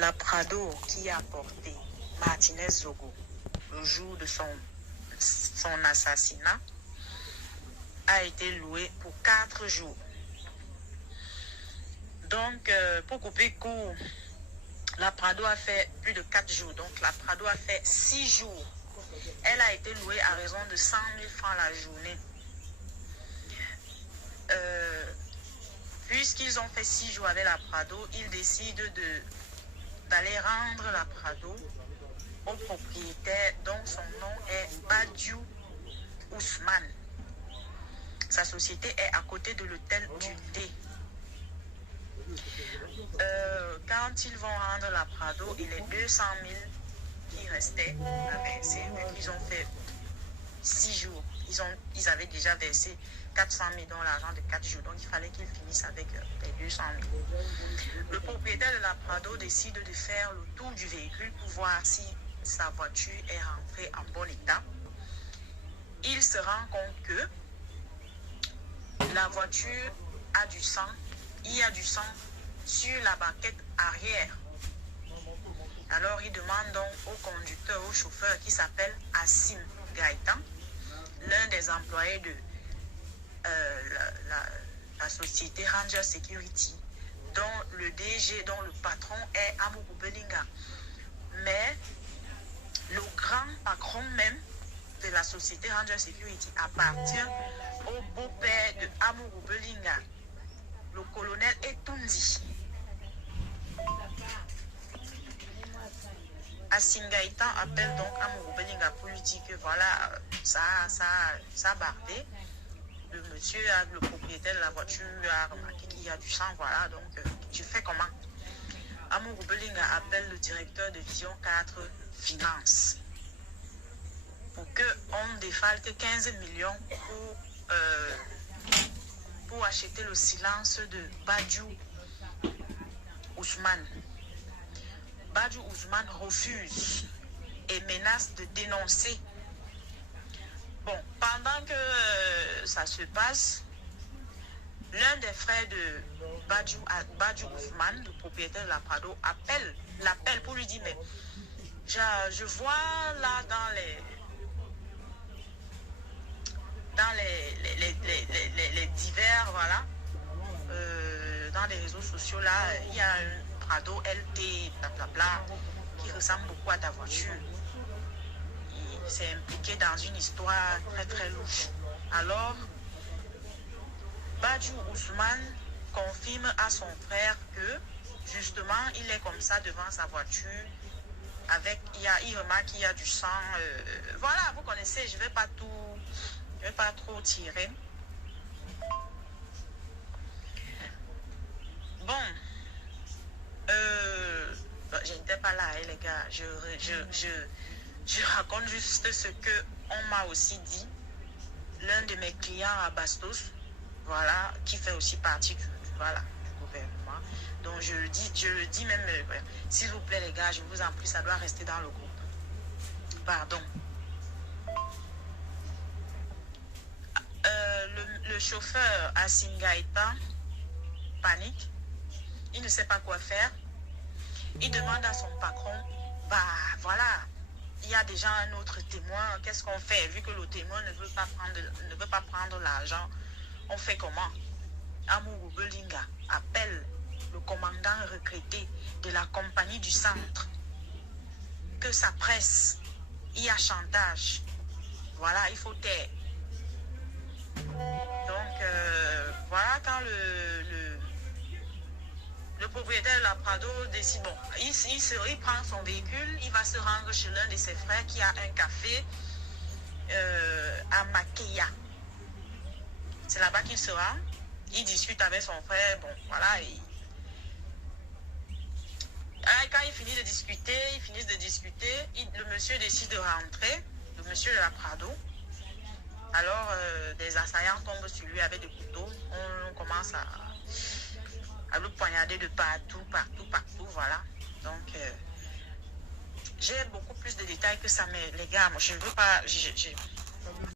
La Prado qui a porté Martinez Zogo le jour de son assassinat a été louée pour 4 jours. Donc, pour couper court, la Prado a fait plus de 4 jours. Donc, la Prado a fait 6 jours. Elle a été louée à raison de 100 000 francs la journée. Puisqu'ils ont fait 6 jours avec la Prado, ils décident d'aller rendre la Prado au propriétaire dont son nom est Badiou Ousmane. Sa société est à côté de l'hôtel du Thé. Quand ils vont rendre la Prado et les 200 000 qui restaient à verser, ils ont fait 6 jours. Ils avaient déjà versé 400 000 dans l'argent de 4 jours. Donc, il fallait qu'ils finissent avec les 200 000. Le propriétaire de la Prado décide de faire le tour du véhicule pour voir si sa voiture est rentrée en bon état. Il se rend compte que la voiture a du sang. Il y a du sang sur la banquette arrière. Alors, il demande donc au conducteur, au chauffeur qui s'appelle Assim Gaëtan, l'un des employés de la société Ranger Security, dont le DG, dont le patron est Amourou Belinga. Mais le grand patron même de la société Ranger Security appartient au beau-père de Amourou Belinga, le colonel Etundi. Assim Gaëtan appelle donc Amourou Belinga pour lui dire que voilà, ça a bardé. Le monsieur, le propriétaire de la voiture, a remarqué qu'il y a du sang, voilà, donc tu fais comment? Amourou Belinga appelle le directeur de Vision 4 Finance pour qu'on défalte 15 millions pour acheter le silence de Badiou Ousmane. Badiou Ousmane refuse et menace de dénoncer. Bon, pendant que ça se passe, l'un des frères de Badiou Ousmane, le propriétaire de la Prado, l'appelle pour lui dire, mais je vois là dans les divers, voilà, dans les réseaux sociaux là, il y a un Prado LT, blablabla, qui ressemble beaucoup à ta voiture. Il s'est impliqué dans une histoire très très louche. Alors, Badiou Ousmane confirme à son frère que justement il est comme ça devant sa voiture. Il remarque qu'il y a du sang. Voilà, vous connaissez, je vais pas trop tirer. Bon, je n'étais pas là, les gars. Je raconte juste ce que on m'a aussi dit. L'un de mes clients à Bastos, voilà, qui fait aussi partie du gouvernement. Donc je le dis même, s'il vous plaît les gars, je vous en prie, ça doit rester dans le groupe. Pardon. Le chauffeur Assim Gaëtan panique. Il ne sait pas quoi faire. Il demande à son patron, voilà, il y a déjà un autre témoin, qu'est-ce qu'on fait? Vu que le témoin ne veut pas prendre l'argent, on fait comment? Amourou Belinga appelle le commandant retraité de la compagnie du centre, que ça presse, il y a chantage, voilà, il faut taire. Donc, voilà, quand le propriétaire de la Prado décide, bon, il prend son véhicule, il va se rendre chez l'un de ses frères qui a un café à Makeya. C'est là-bas qu'il se rend, il discute avec son frère, bon, voilà, quand ils finissent de discuter, le monsieur décide de rentrer, le monsieur de la Prado. Alors, des assaillants tombent sur lui avec des couteaux, on commence à le poignarder de partout, voilà. Donc, j'ai beaucoup plus de détails que ça, mais les gars, moi, je ne veux pas...